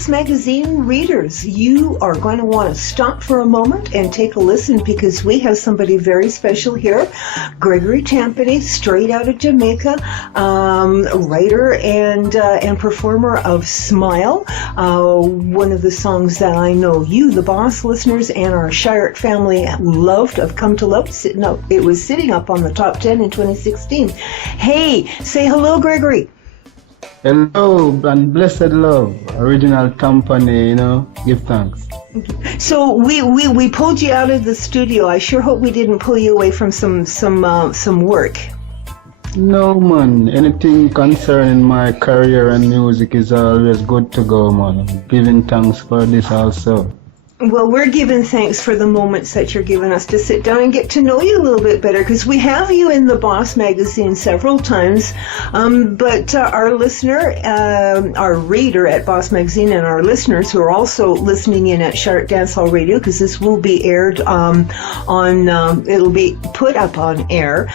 Boss Magazine readers, you are going to want to stop for a moment and take a listen because we have somebody very special here. Gregory Tampanae, straight out of Jamaica, writer and performer of Smile, one of the songs that I know you, the Boss listeners, and our Shirek family loved, have come to love. It was sitting up on the top 10 in 2016. Hey, say hello, Gregory. Hello and blessed love, original Tampanae, give thanks. So we pulled you out of the studio. I sure hope we didn't pull you away from some work. No man, anything concerning my career and music is always good to go, man. I'm giving thanks for this also. Well, we're giving thanks for the moments that you're giving us to sit down and get to know you a little bit better, because we have you in the Boss Magazine several times, but our listener, our reader at Boss Magazine, and our listeners who are also listening in at Shirek Dancehall Radio, because this will be aired it'll be put up on air.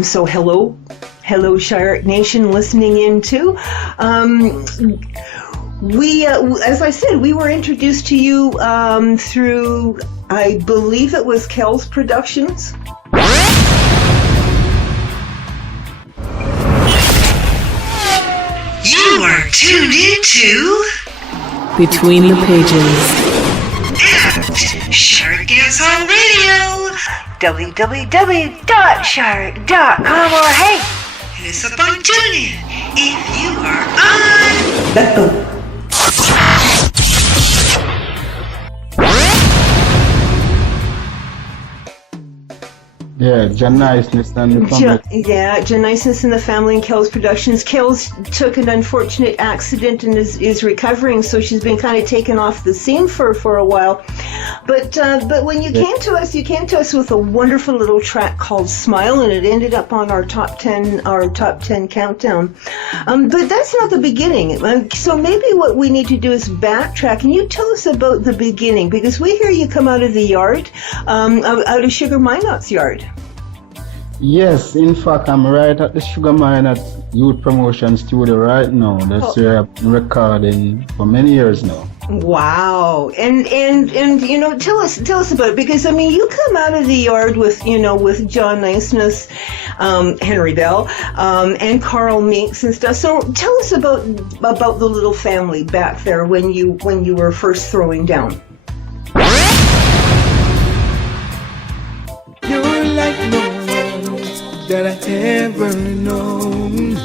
So hello Shirek Nation listening in too. We, as I said, we were introduced to you through, I believe it was Kel's Productions. You are tuned into Between the Pages at Shirek Dancehall Radio, www.shirek.com, or hey, hit us up on TuneIn if you are on. let's go. Yeah, Janiceness and the family. Janiceness and the family and Kel's Productions. Kel's took an unfortunate accident and is recovering, so she's been kind of taken off the scene for a while. But when you came to us with a wonderful little track called Smile, and it ended up on our top 10 countdown. But that's not the beginning. So maybe what we need to do is backtrack, and you tell us about the beginning, because we hear you come out of the yard, out of Sugar Minot's yard. Yes, in fact, I'm right at the Sugar Minot Youth Promotion Studio right now. That's where I've been recording for many years now. Wow. And tell us about it, because you come out of the yard with John Niceness, Henry Bell, and Carl Meeks and stuff. So tell us about the little family back there when you were first throwing down. You're like no one that I ever known.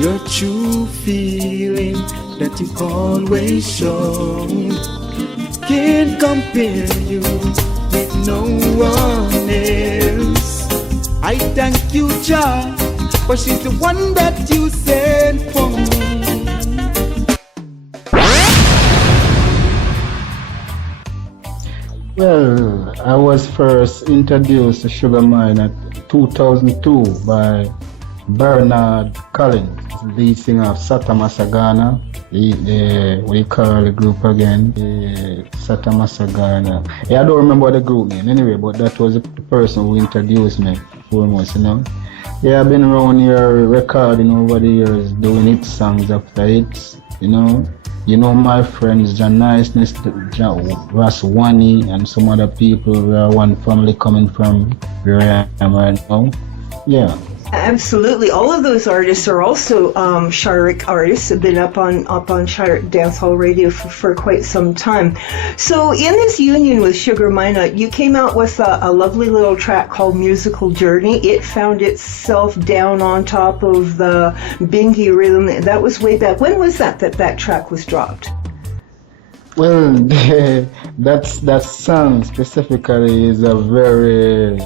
Your true feeling that you always show. Can't compare you with no one else. I thank you, Jah, for she's the one that you sent for me. Well, I was first introduced to Sugar Minot 2002 by Bernard Collins, lead singer of Sata Masagana. We call the group again, Sata Masagana. I don't remember the group name anyway, but that was the person who introduced me foremost, Yeah, I've been around here recording over the years, doing hit songs after hits, my friends, John Niceness, Ras Wani, and some other people. We are one family coming from where I am right now. Yeah. Absolutely. All of those artists are also Shirek artists, have been up on Shirek Dancehall Radio for quite some time. So in this union with Sugar Minot, you came out with a lovely little track called Musical Journey. It found itself down on top of the Bingy rhythm. That was way back. When was that track was dropped? Well, that song specifically is a very...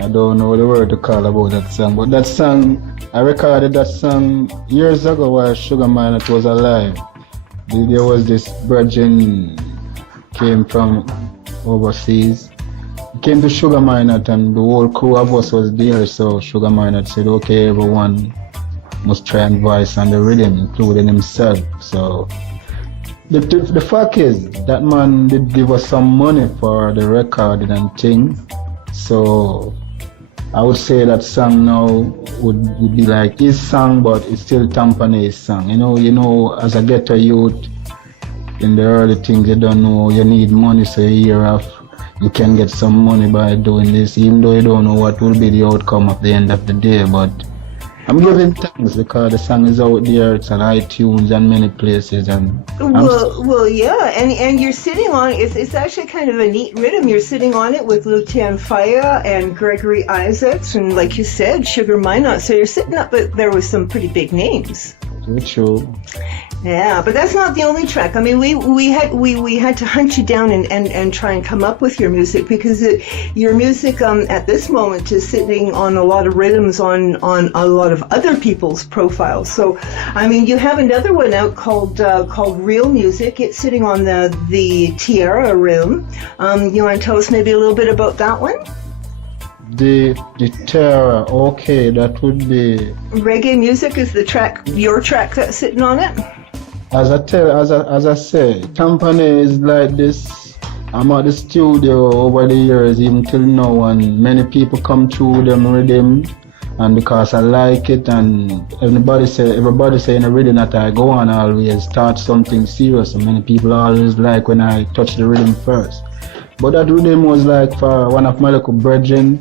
I don't know the word to call about that song, but that song, I recorded that song years ago while Sugar Minot was alive. There was this virgin came from overseas. He came to Sugar Minot and the whole crew of us was there, so Sugar Minot said, okay, everyone must try and voice on the rhythm, including himself. So the fact is, that man did give us some money for the recording and things. So I would say that song now would be like his song, but it's still Tampanae's song. As a ghetto youth, in the early things, you don't know, you need money, so you hear of you can get some money by doing this, even though you don't know what will be the outcome at the end of the day. But I'm giving thanks because the song is out there, it's on iTunes and many places, and Well, yeah, and you're sitting on it's actually kind of a neat rhythm. You're sitting on it with Lutan Faya and Gregory Isaacs, and like you said, Sugar Minot. So you're sitting up there with some pretty big names. true. Yeah, but that's not the only track. I mean, we had to hunt you down and try and come up with your music because your music at this moment is sitting on a lot of rhythms on a lot of other people's profiles. So, I mean, you have another one out called Real Music. It's sitting on the Tiara rhythm. You want to tell us maybe a little bit about that one? The Terror, okay, that would be Reggae Music is your track that's sitting on it. as I say, Tampanae is like this. I'm at the studio over the years, even till now, and many people come through them rhythm, and because I like it, and everybody say in the rhythm that I go on, I always start something serious, and many people always like when I touch the rhythm first. But that rhythm was like for one of my local brethren.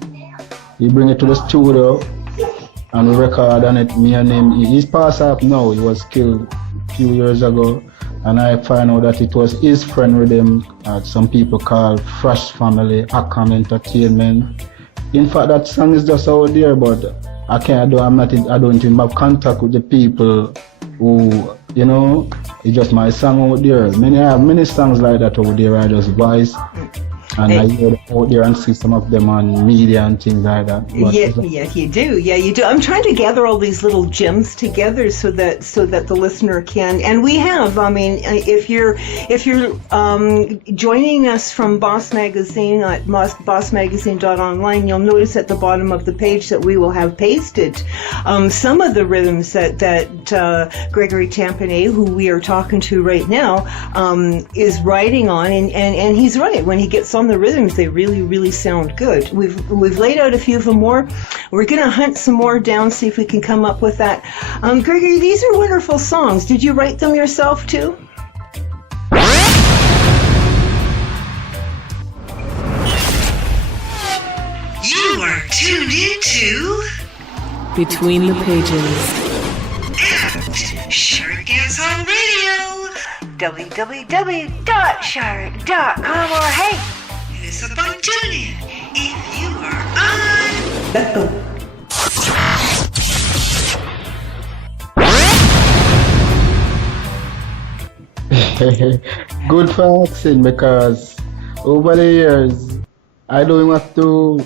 He bring it to the studio, and we record on it. Me and him, he's passed up now. He was killed a few years ago, and I find out that it was his friend with him. Some people call Fresh Family, Akam Entertainment. In fact, that song is just out there, but I don't even have contact with the people who, you know, it's just my song out there. I have many songs like that out there. I just voice. And I hear them out there and see some of them on media and things like that. But Yeah, you do. Yeah, you do. I'm trying to gather all these little gems together so that the listener can. And we have. I mean, if you're joining us from Boss Magazine at bossmagazine.online, you'll notice at the bottom of the page that we will have pasted some of the rhythms that Gregory Tampanae, who we are talking to right now, is writing on. And he's right. When he gets on the rhythms, they really, really sound good. We've laid out a few of them more. We're going to hunt some more down, see if we can come up with that. Gregory, these are wonderful songs. Did you write them yourself too? You are tuned into Between the Pages. at Shark Dance Hall Radio. www.shark.com or hey, Hit us up on TuneIn if you are on. let's go. good for asking, because over the years I don't have to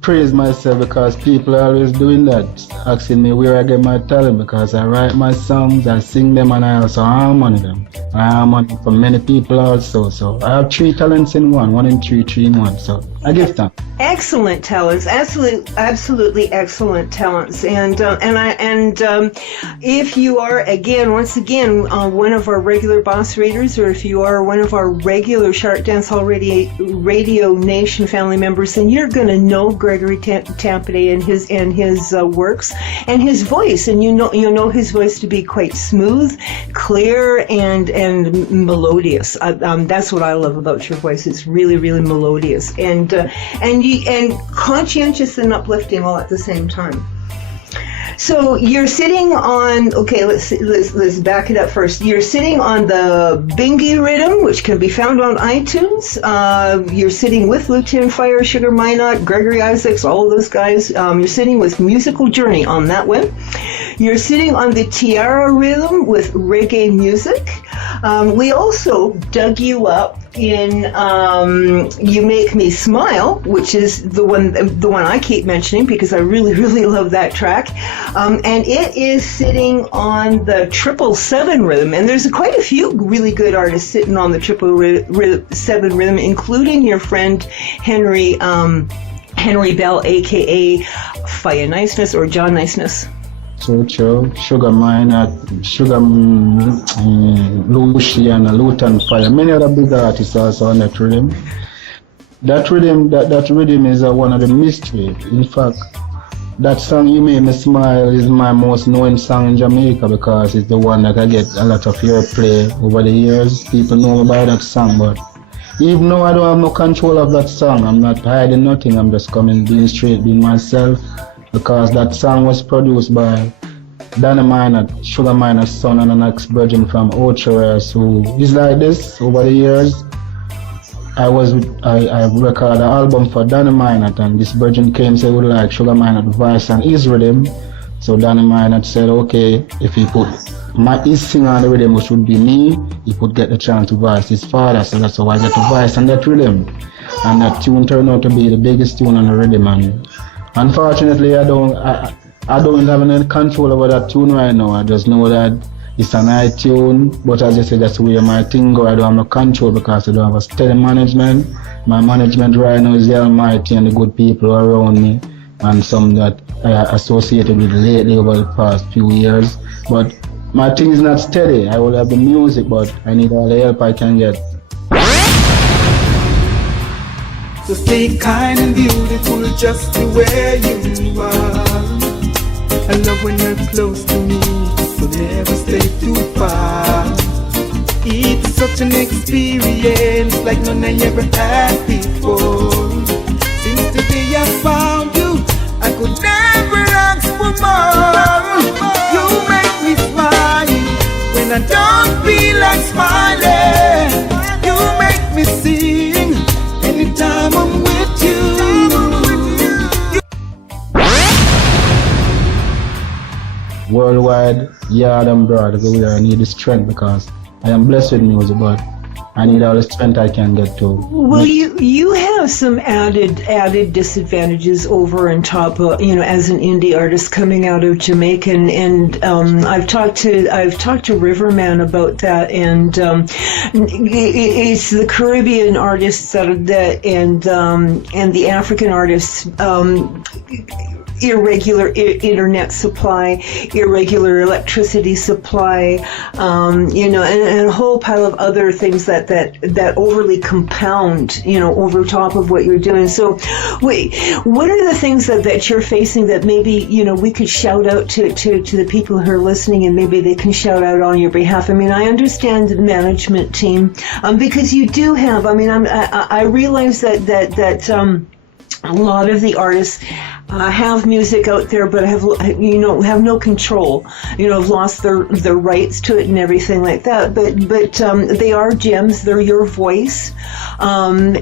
praise myself because people are always doing that, asking me where I get my talent, because I write my songs, I sing them, and I also harmony them. I harmony for many people also. So I have 3 talents in one in 3 in 1. So I give thanks. Excellent talents, absolutely excellent talents, and if you are once again one of our regular boss readers, or if you are one of our regular Shark Dance Hall Radio Nation family members, then you're going to know Gregory Tampanae and his works and his voice, and you know his voice to be quite smooth, clear, and melodious. That's what I love about your voice. It's really, really melodious and conscientious and uplifting all at the same time. So you're sitting on, okay, let's back it up first. You're sitting on the Bingy rhythm, which can be found on iTunes. You're sitting with Lutan Fire, Sugar Minot, Gregory Isaacs, all of those guys. You're sitting with Musical Journey on that one. You're sitting on the Tiara rhythm with Reggae Music. We also dug you up in You Make Me Smile, which is the one I keep mentioning because I really, really love that track. And it is sitting on the 777 rhythm. And there's quite a few really good artists sitting on the 777 rhythm, including your friend Henry Bell, a.k.a. Fire Niceness or John Niceness. So true. Sugar Minot, Lucy, and Lutan Fire. Many other big artists also on that rhythm. That rhythm is one of the mysteries. In fact, That song You Made Me Smile is my most known song in Jamaica because it's the one that I get a lot of airplay over the years. People know about that song, but even though I don't have no control of that song, I'm not hiding nothing, I'm just coming being straight, being myself, because that song was produced by Danny Minor, Sugar Minor's son and an ex-virgin from Ochoas, who is like this over the years. I recorded an album for Danny Minor, and this virgin came and said he would like Sugar Minor to voice and his rhythm. So Danny Minor said, okay, if he put his singer on the rhythm, which would be me, he could get the chance to voice his father. So that's how I get to voice on that rhythm. And that tune turned out to be the biggest tune on the rhythm. And unfortunately, I don't have any control over that tune right now. I just know that it's an iTunes, but as I said, that's the way my thing go. I don't have no control because I don't have a steady management. My management right now is the Almighty and the good people around me, and some that I associated with lately over the past few years. But my thing is not steady. I will have the music, but I need all the help I can get. So stay kind and beautiful just the way you are. I love when you're close to me, so never stay too far. It's such an experience like none I ever had before. Since the day I found you, I could never ask for more. You make me smile when I don't feel like smiling. You make me sing anytime I'm with you. Worldwide, yard and broad everywhere. I need the strength because I am blessed with music, but I need all the strength I can get to. Well, you have some added disadvantages over and top of, as an indie artist coming out of Jamaica, and I've talked to Riverman about that, and it's the Caribbean artists that and the African artists. Irregular internet supply, irregular electricity supply, and a whole pile of other things that overly compound, over top of what you're doing. So, what are the things that you're facing that maybe, we could shout out to the people who are listening, and maybe they can shout out on your behalf? I mean, I understand the management team, because you do have, I realize that a lot of the artists have music out there, but have no control. Have lost their rights to it and everything like that. But they are gems. They're your voice, and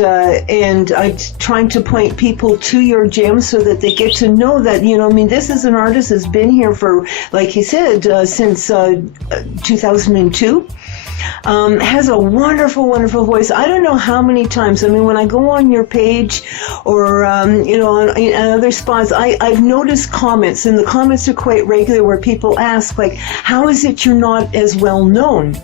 I'm trying to point people to your gems so that they get to know that this is an artist that's been here for, like you said, since 2002. Has a wonderful, wonderful voice. I don't know how many times. When I go on your page or, on other spots, I've noticed comments, and the comments are quite regular where people ask, like, how is it you're not as well known?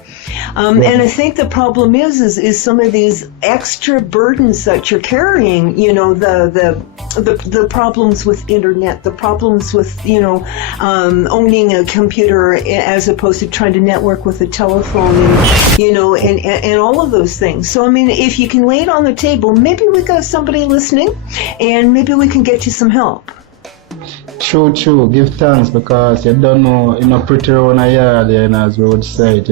And I think the problem is some of these extra burdens that you're carrying, the problems with internet, the problems with, owning a computer as opposed to trying to network with a telephone, and all of those things. So, if you can lay it on the table, maybe we got somebody listening, and maybe we can get you some help. True. Give thanks, because you don't know, pretty around a yard, as we would say it,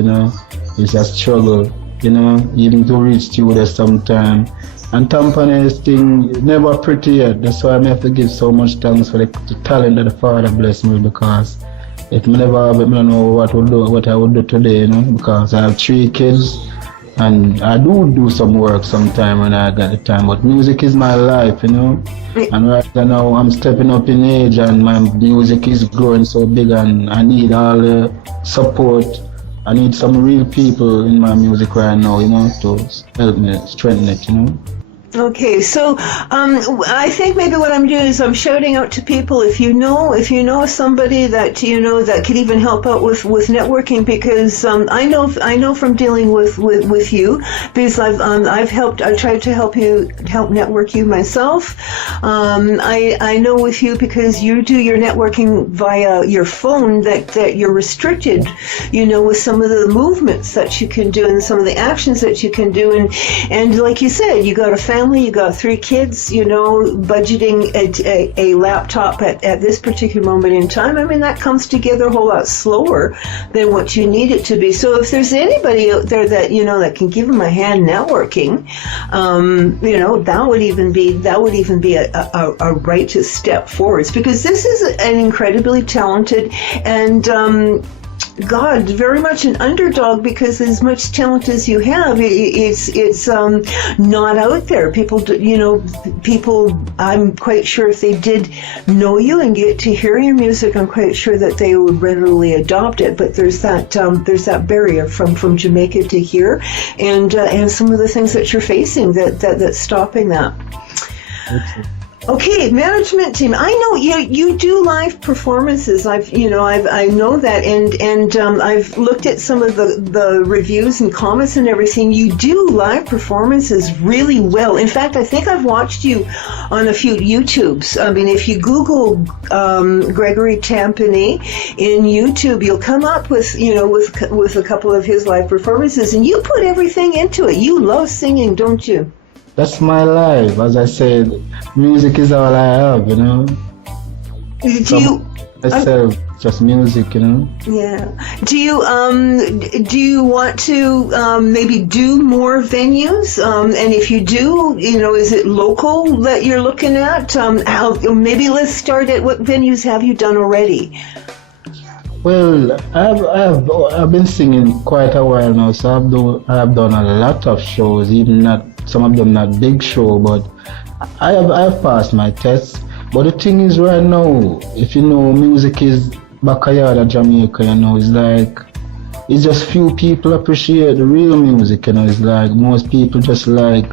it's a struggle, even to reach studio sometimes. And Tampanae's thing never pretty yet. That's why I have to give so much thanks for the talent that the Father blessed me, because if I never have it, I don't know what I would do today, because I have 3 kids, and I do some work sometime when I got the time, but music is my life, and right now I'm stepping up in age, and my music is growing so big, and I need all the support. I need some real people in my music right now, to help me strengthen it, Okay, so I think maybe what I'm doing is I'm shouting out to people, if you know somebody that that could even help out with networking, because I know from dealing with you, because I tried to help network you myself. I know with you because you do your networking via your phone that you're restricted, with some of the movements that you can do and some of the actions that you can do, and like you said, you got a family family, you got 3 kids, budgeting a laptop at this particular moment in time, I mean, that comes together a whole lot slower than what you need it to be. So if there's anybody out there that, that can give them a hand networking, that would even be a righteous step forwards, because this is an incredibly talented and God, very much an underdog, because as much talent as you have, it's not out there. People, I'm quite sure if they did know you and get to hear your music, I'm quite sure that they would readily adopt it. But there's that barrier from Jamaica to here, and some of the things that you're facing that's stopping that. Okay, management team. I know you do live performances. I know that, and I've looked at some of the reviews and comments and everything. You do live performances really well. In fact, I think I've watched you on a few YouTubes. I mean, if you Google Gregory Tampanae in YouTube, you'll come up with a couple of his live performances, and you put everything into it. You love singing, don't you? That's my life. As I said, music is all I have, Myself, just music, Yeah. Do you want to maybe do more venues? And if you do, is it local that you're looking at? Maybe let's start at what venues have you done already? Well, I've been singing quite a while now, so I've done a lot of shows, even not some of them not big show, but I've passed my tests. But the thing is, right now, if music is backyard at Jamaica, it's just few people appreciate the real music, it's like most people just like,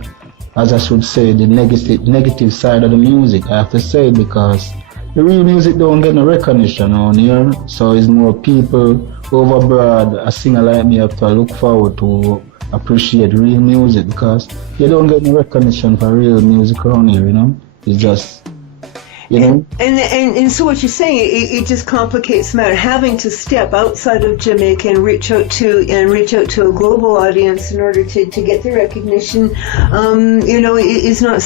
as I should say, the negative side of the music. I have to say it, because the real music don't get no recognition on here, so it's more people over abroad. A singer like me have to look forward to appreciate real music, because you don't get no recognition for real music around here, It's just, And so what you're saying, it just complicates the matter. Having to step outside of Jamaica and reach out to a global audience in order to get the recognition, is not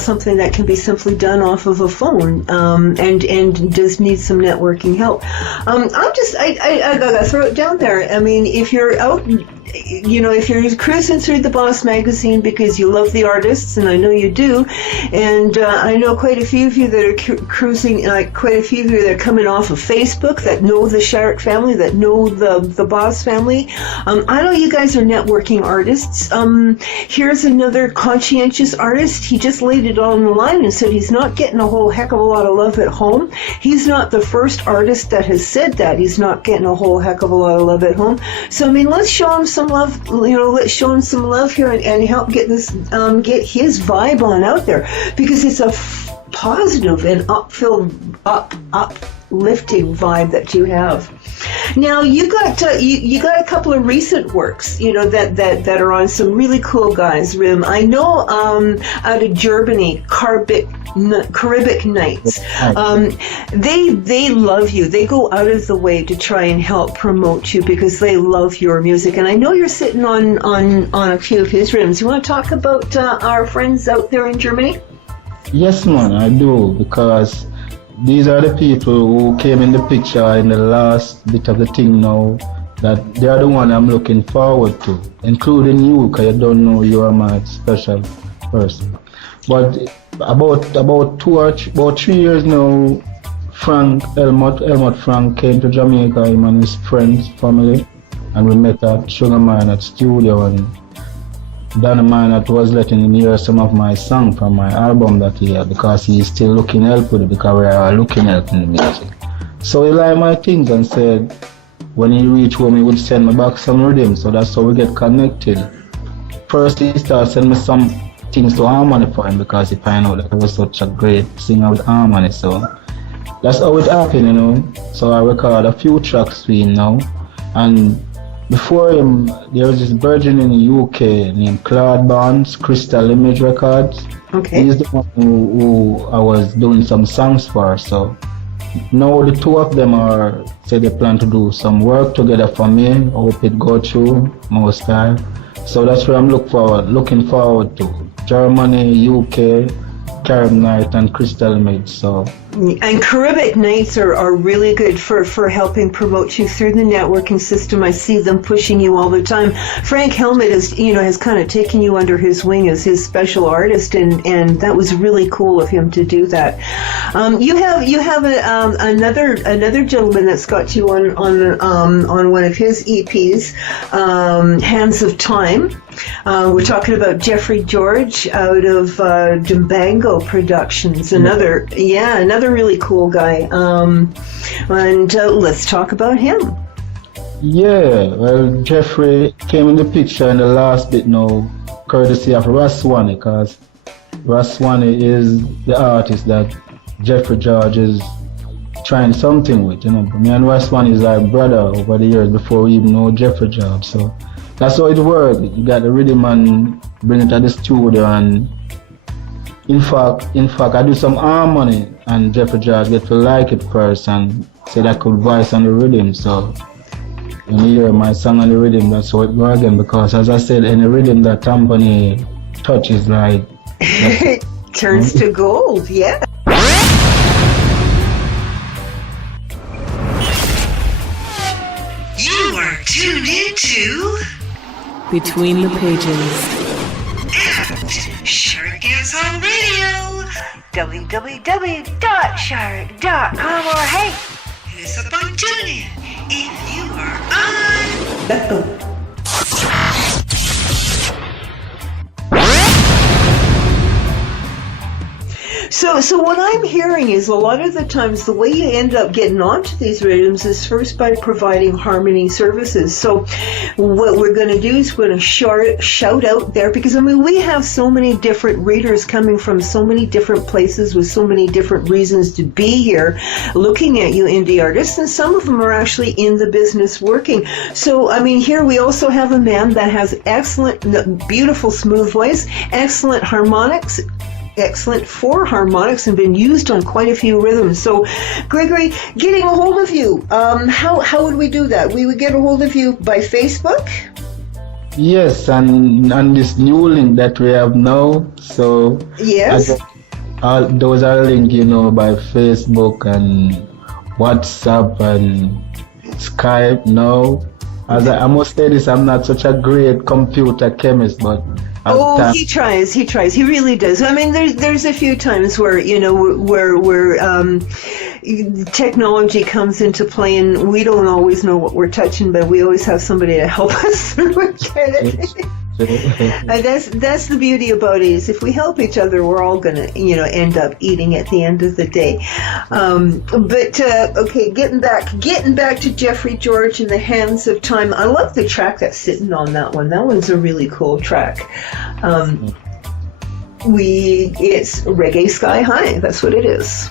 something that can be simply done off of a phone, and does need some networking help. I gotta throw it down there. I mean, if you're out, if you're cruising through the Boss magazine because you love the artists, and I know you do, and I know quite a few of you that are cruising, quite a few of you that are coming off of Facebook that know the Sharrock family, that know the Boss family. I know you guys are networking artists. Here's another conscientious artist. He just laid it all on the line and said he's not getting a whole heck of a lot of love at home. He's not the first artist that has said that. He's not getting a whole heck of a lot of love at home. So, I mean, let's show him some love, let's show him some love here and help get this, get his vibe on out there, because it's a positive and uplifting vibe that you have. Now you got a couple of recent works, that are on some really cool guys. I know out of Germany, Caribbean Nights. They love you. They go out of the way to try and help promote you because they love your music. And I know you're sitting on a few of his rhythms. You want to talk about our friends out there in Germany? Yes, man, I do, because these are the people who came in the picture in the last bit of the thing now, that they are the one I'm looking forward to, including you, because you don't know you are my special person. But about 3 years now, Helmut Frank came to Jamaica, him and his friends, family, and we met at Sugar Mine at studio, and Danny Minot was letting him hear some of my songs from my album that he had, because he's still looking help with it, because we are looking help in the music. So he liked my things and said when he reached home he would send me back some rhythm, so that's how we get connected. First he started sending me some things to harmony for him, because he found out that I was such a great singer with harmony, so that's how it happened, So I recorded a few tracks for him now, and before him, there was this virgin in the UK named Claude Barnes, Crystal Image Records. Okay. He's the one who I was doing some songs for. So now the two of them say they plan to do some work together for me. I hope it go through most time. So that's where I'm looking forward to. Germany, UK, Carib Night, and Crystal Mid. So. And Caribbean nights are really good for helping promote you through the networking system. I see them pushing you all the time. Frank Helmet has kind of taken you under his wing as his special artist, and that was really cool of him to do that. You have another gentleman that's got you on one of his EPs, Hands of Time. We're talking about Jeffrey George out of Dumbango Productions. Another really cool guy. And let's talk about him. Yeah, well, Jeffrey came in the picture in the last bit now, courtesy of Raswani, because Raswani is the artist that Jeffrey George is trying something with. Me and Raswani is like brother over the years before we even know Jeffrey George. So that's how it works. You got the rhythm and bring it to the studio, and in fact, I do some harmony, and Jeffrey George get to like it first and say that could voice on the rhythm. So when you hear my song on the rhythm, that's how it goes again. Because as I said, any rhythm that Tampanae touches, like it turns to gold. Yeah. You are tuned into Between the Pages. Shark Dance on Radio. www.shark.com or hey, Hit us up on TuneIn if you are on. Let's go. So what I'm hearing is a lot of the times the way you end up getting onto these rhythms is first by providing harmony services. So what we're going to do is we're going to shout out there, because we have so many different readers coming from so many different places with so many different reasons to be here looking at you indie artists, and some of them are actually in the business working. So here we also have a man that has excellent, beautiful, smooth voice, excellent harmonics, excellent for harmonics, and been used on quite a few rhythms. So, Gregory, getting a hold of you, how would we do that? We would get a hold of you by Facebook? yes, and on this new link that we have now. So Yes. those are linked, by Facebook and WhatsApp and Skype now. As I must say this, I'm not such a great computer chemist, but Oh, he tries. He really does. There's a few times where, where technology comes into play, and we don't always know what we're touching, but we always have somebody to help us through it. And that's the beauty about it, is if we help each other, we're all gonna end up eating at the end of the day. Okay, getting back to Jeffrey George and the Hands of Time. I love the track that's sitting on that one. That one's a really cool track. It's Reggae Sky High. That's what it is.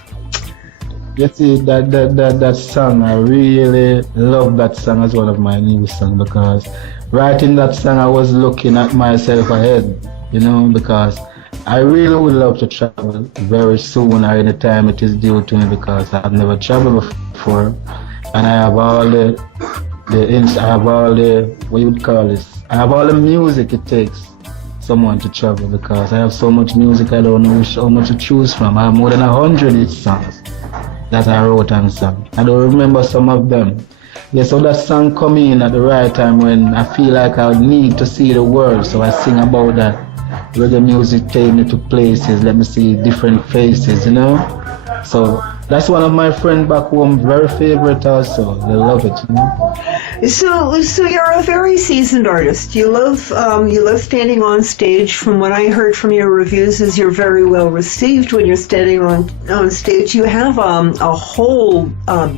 You see, that song, I really love that song as one of my new songs, because writing that song, I was looking at myself ahead, because I really would love to travel very soon, or any time it is due to me, because I've never traveled before, and I have all the what you would call this, I have all the music it takes someone to travel, because I have so much music, I don't know how much to choose from. I have more than 100 songs that I wrote and sang. I don't remember some of them. Yeah, so that song come in at the right time when I feel like I need to see the world, so I sing about that. Reggae music take me to places, let me see different faces, So that's one of my friends back home, very favorite also. They love it, So you're a very seasoned artist. You love standing on stage. From what I heard from your reviews, is you're very well received when you're standing on stage. You have a whole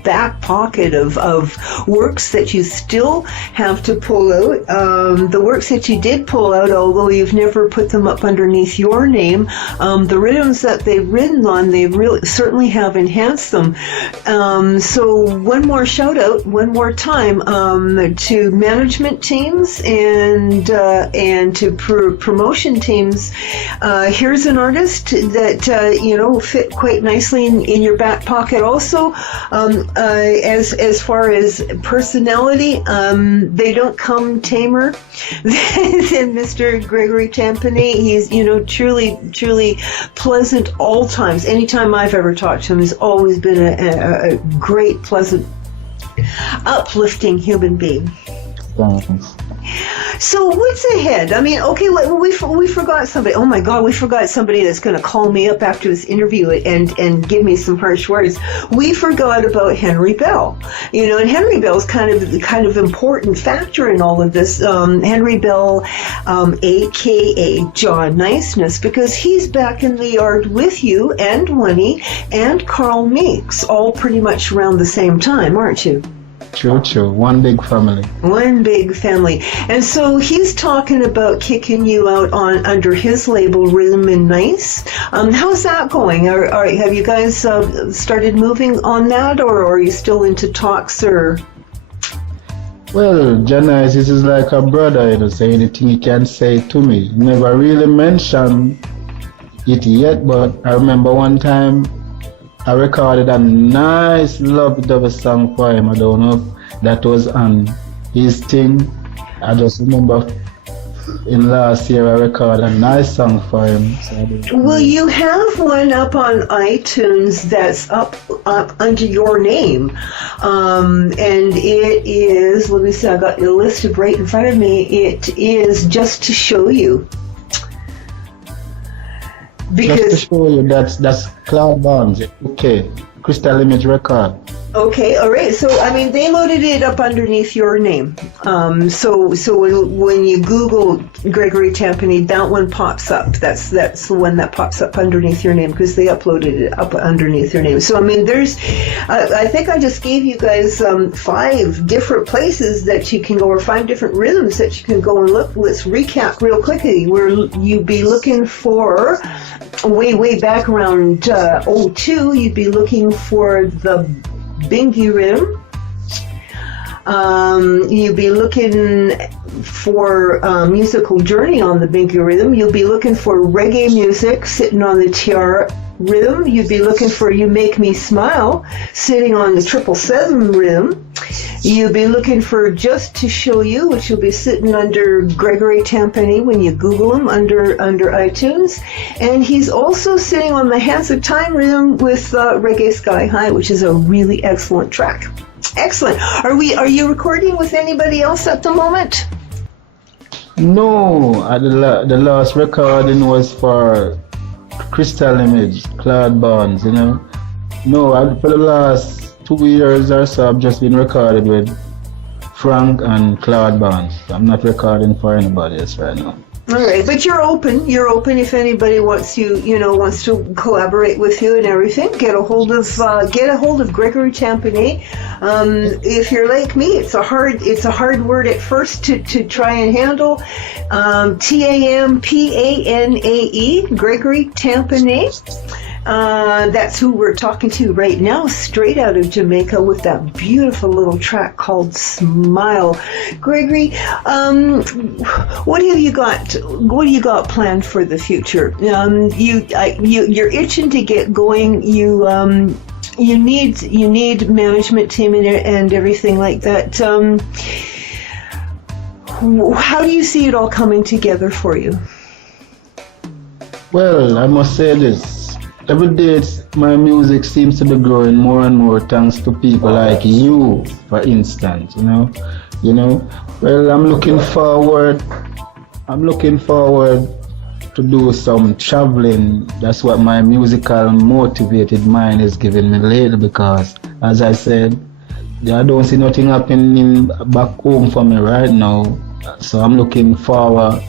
back pocket of works that you still have to pull out. The works that you did pull out, although you've never put them up underneath your name, the rhythms that they've written on, they really certainly have enhanced enhance them. So one more shout out, one more time, to management teams and to promotion teams. Here's an artist that fit quite nicely in your back pocket. Also, as far as personality, they don't come tamer than Mr. Gregory Tampanae. He's truly pleasant all times. Anytime I've ever talked to him, he's always been a great, pleasant, uplifting human being. Thanks. So what's ahead? I mean, okay, we forgot somebody. Oh my God, we forgot somebody that's going to call me up after this interview and give me some harsh words. We forgot about Henry Bell. And Henry Bell's kind of important factor in all of this. Henry Bell, aka John Niceness, because he's back in the yard with you and Winnie and Carl Meeks, all pretty much around the same time, aren't you? True. One big family. One big family. And so he's talking about kicking you out under his label, Rhythm and Nice. How's that going? Have you guys started moving on that, or are you still into talks? Or? Well, Janice, this is like a brother, so anything he can say to me. Never really mentioned it yet, but I remember one time I recorded a nice love double song for him. I don't know if that was on his thing. I just remember in last year I recorded a nice song for him. Well, you have one up on iTunes that's up under your name. And it is, let me see, I got the list right in front of me. It is Just to Show You. Because, just to show you, that's Cloud Bonds. Okay, Crystal Image Record. Okay, all right. So, I mean, they loaded it up underneath your name. So when you Google Gregory Tampanae, that one pops up. That's the one that pops up underneath your name because they uploaded it up underneath your name. So, I mean, there's, I think I just gave you guys 5 different places that you can go, or 5 different rhythms that you can go and look. Let's recap real quickly. Where you'd be looking for, way back around 02, you'd be looking for the Bingy rhythm. You'll be looking for musical journey on the Bingy rhythm. You'll be looking for reggae music sitting on the Tiara rhythm. You'd be looking for You Make Me Smile sitting on the 777 rhythm. You'll be looking for Just to Show You, which will be sitting under Gregory Tampanae when you Google him under iTunes. And he's also sitting on the Hands of Time rhythm with Reggae Sky High, which is a really excellent track. Excellent. Are you recording with anybody else at the moment? No, the last recording was for Crystal Image, Cloud Bonds, No, for the last 2 years or so, I've just been recorded with Frank and Cloud Bonds. I'm not recording for anybody else right now. All right, but you're open. You're open if anybody wants to collaborate with you and everything. Get a hold of Gregory Tampanae. If you're like me, it's a hard word at first to try and handle. Tampanae, Gregory Tampanae. That's who we're talking to right now, straight out of Jamaica, with that beautiful little track called Smile. Gregory, what have you got? What do you got planned for the future? You're itching to get going. You need management team and everything like that. How do you see it all coming together for you? Well, I must say this. Every day my music seems to be growing more and more thanks to people like you, for instance, Well, I'm looking forward to do some traveling. That's what my musical motivated mind is giving me lately, because, as I said, I don't see nothing happening back home for me right now. So I'm looking forward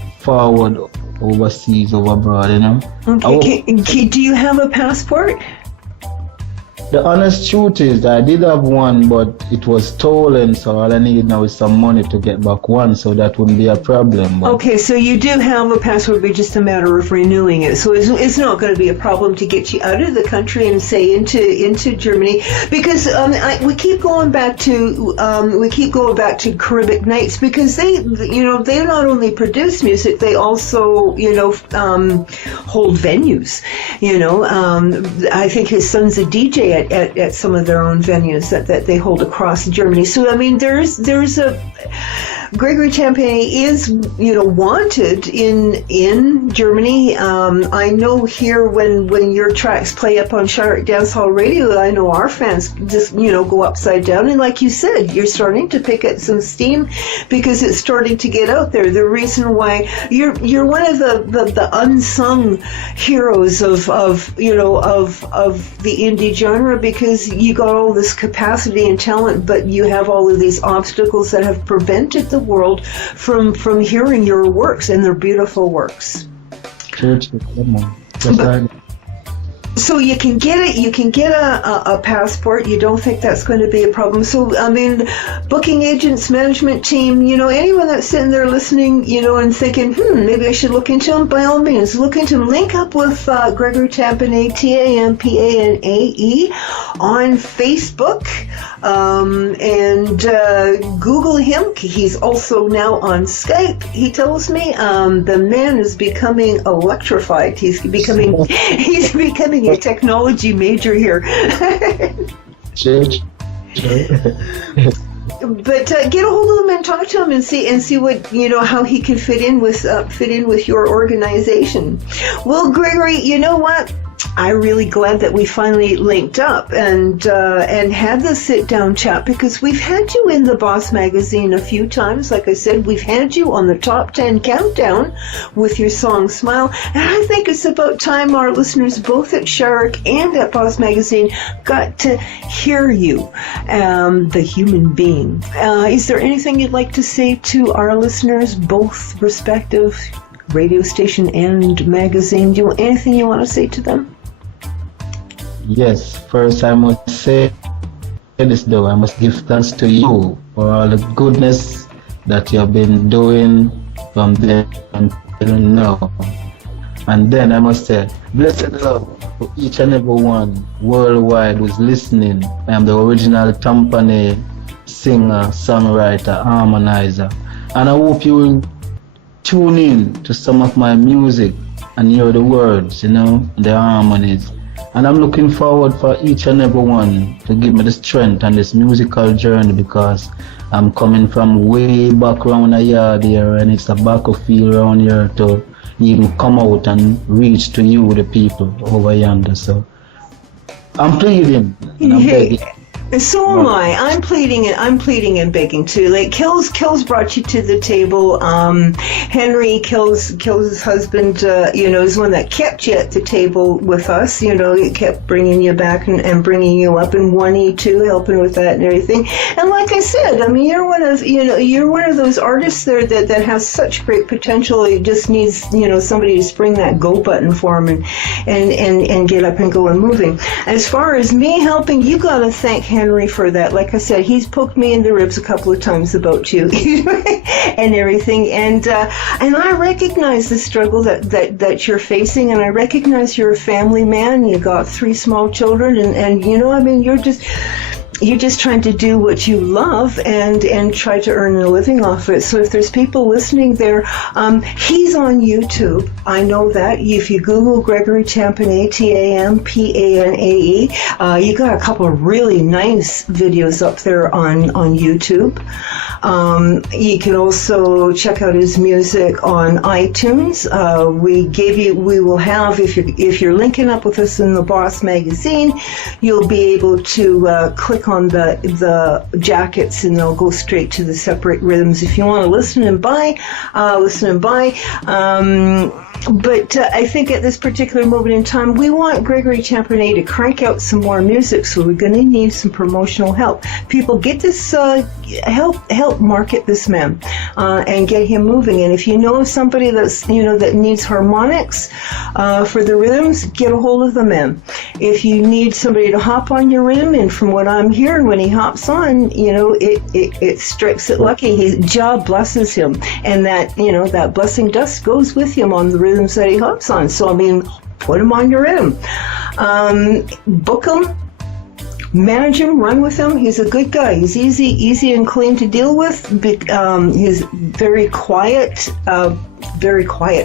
overseas, abroad, Okay. Do you have a passport? The honest truth is I did have one, but it was stolen, so all I need now is some money to get back one, so that wouldn't be a problem. But Okay, so you do have a passport, but just a matter of renewing it. So it's not going to be a problem to get you out of the country and say into Germany, because we keep going back to Caribbean Nights, because they not only produce music, they also hold venues. I think his son's a DJ at some of their own venues that they hold across Germany. So I mean, there's a Gregory Tampanae is, wanted in Germany. I know here when your tracks play up on Shark Dance Hall Radio, I know our fans just, go upside down. And like you said, you're starting to pick up some steam because it's starting to get out there. The reason why you're one of the unsung heroes of the indie genre, because you got all this capacity and talent, but you have all of these obstacles that have prevented the world from hearing your works, and they're beautiful works. church, come on. That's right. So you can get it. You can get a passport. You don't think that's going to be a problem. So I mean, booking agents, management team, anyone that's sitting there listening, and thinking, maybe I should look into them. By all means, look into them. Link up with Gregory Tampanae, Tampanae, on Facebook, and Google him. He's also now on Skype. He tells me the man is becoming electrified. He's becoming a technology major here. Church. But get a hold of him and talk to him and see what how he can fit in with your organization. Well, Gregory, you know what? I'm really glad that we finally linked up and had this sit-down chat, because we've had you in the Boss magazine a few times. Like I said, we've had you on the top 10 countdown with your song Smile, and I think it's about time our listeners, both at Shark and at Boss magazine, got to hear you, the human being. Is there anything you'd like to say to our listeners, both respective radio station and magazine? Do you want anything you want to say to them? Yes, first I must say this though, I must give thanks to you for all the goodness that you have been doing from then until now. And then I must say, blessed love for each and every one worldwide who's listening. I am the original Tampanae singer, songwriter, harmonizer. And I hope you will tune in to some of my music and hear the words, the harmonies. And I'm looking forward for each and every one to give me the strength on this musical journey, because I'm coming from way back around the yard here, and it's a battlefield around here to even come out and reach to you, the people over yonder. So I'm pleading and I'm begging. So am I. I'm pleading and begging too. Like Kills brought you to the table. Henry Kills' husband, is one that kept you at the table with us. He kept bringing you back and bringing you up, and One too, helping with that and everything. And like I said, I mean, you're one of those artists there that has such great potential. It just needs somebody to spring that go button for him and get up and go and moving. As far as me helping, you gotta thank Henry for that. Like I said, he's poked me in the ribs a couple of times about you and everything, and I recognize the struggle that you're facing, and I recognize you're a family man. You got 3 small children, and you're just trying to do what you love and try to earn a living off it. So if there's people listening there, he's on YouTube. I know that. If you Google Gregory Tampanae, Tampanae, you got a couple of really nice videos up there on YouTube. You can also check out his music on iTunes. We will have, if you're linking up with us in the Boss magazine, you'll be able to click on the jackets, and they'll go straight to the separate rhythms. If you want to listen and buy. But I think at this particular moment in time, we want Gregory Tampanae to crank out some more music, so we're going to need some promotional help. People, get this, help market this man, and get him moving. And if you know of somebody that's, that needs harmonics, for the rhythms, get a hold of the man. If you need somebody to hop on your rhythm, and from what I'm hearing, when he hops on, it strikes it lucky. His job blesses him, and that, that blessing dust goes with him on the rhythms that he hops on. So, put him on your rhythm. Book him, manage him, run with him. He's a good guy. He's easy and clean to deal with. He's very quiet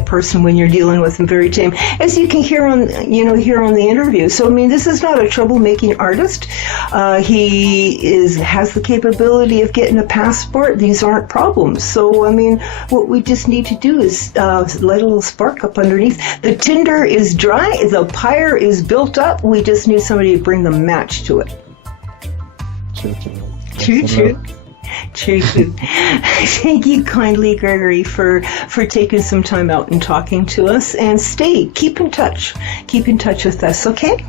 person when you're dealing with him, very tame, as you can hear on the interview. So this is not a troublemaking artist. He has the capability of getting a passport. These aren't problems. So what we just need to do is let a little spark up underneath. The tinder is dry, the pyre is built up. We just need somebody to bring the match to it. True. Thank you kindly, Gregory, for taking some time out and talking to us. And keep in touch with us, okay?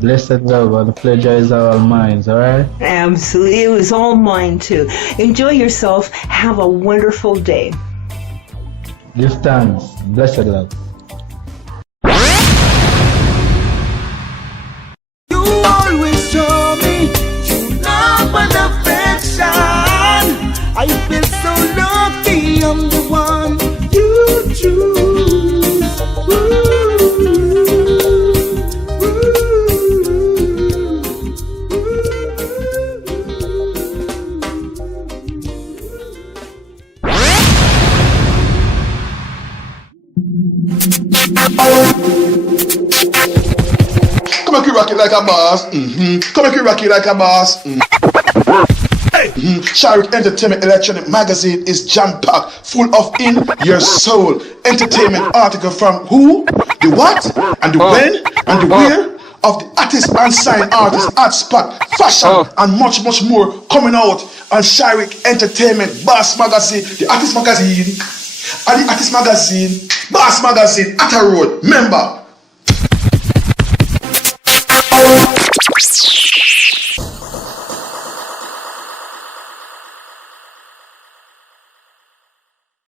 Blessed love, the pleasure is all mine, alright? Absolutely, it was all mine too. Enjoy yourself. Have a wonderful day. Give thanks. Blessed love. You always show me true love and affection. I feel so lucky I'm the one you choose. Come and rock it like a boss. Come and rock it like a boss. Sharik Entertainment Electronic Magazine is jam-packed, full of in your soul entertainment article from who, the what, and the when, and the where of the artists and signed artists, art spot, fashion, and much more coming out on Sharik Entertainment Boss Magazine, the artist magazine, and the artist magazine, Boss Magazine, Atta Road, member.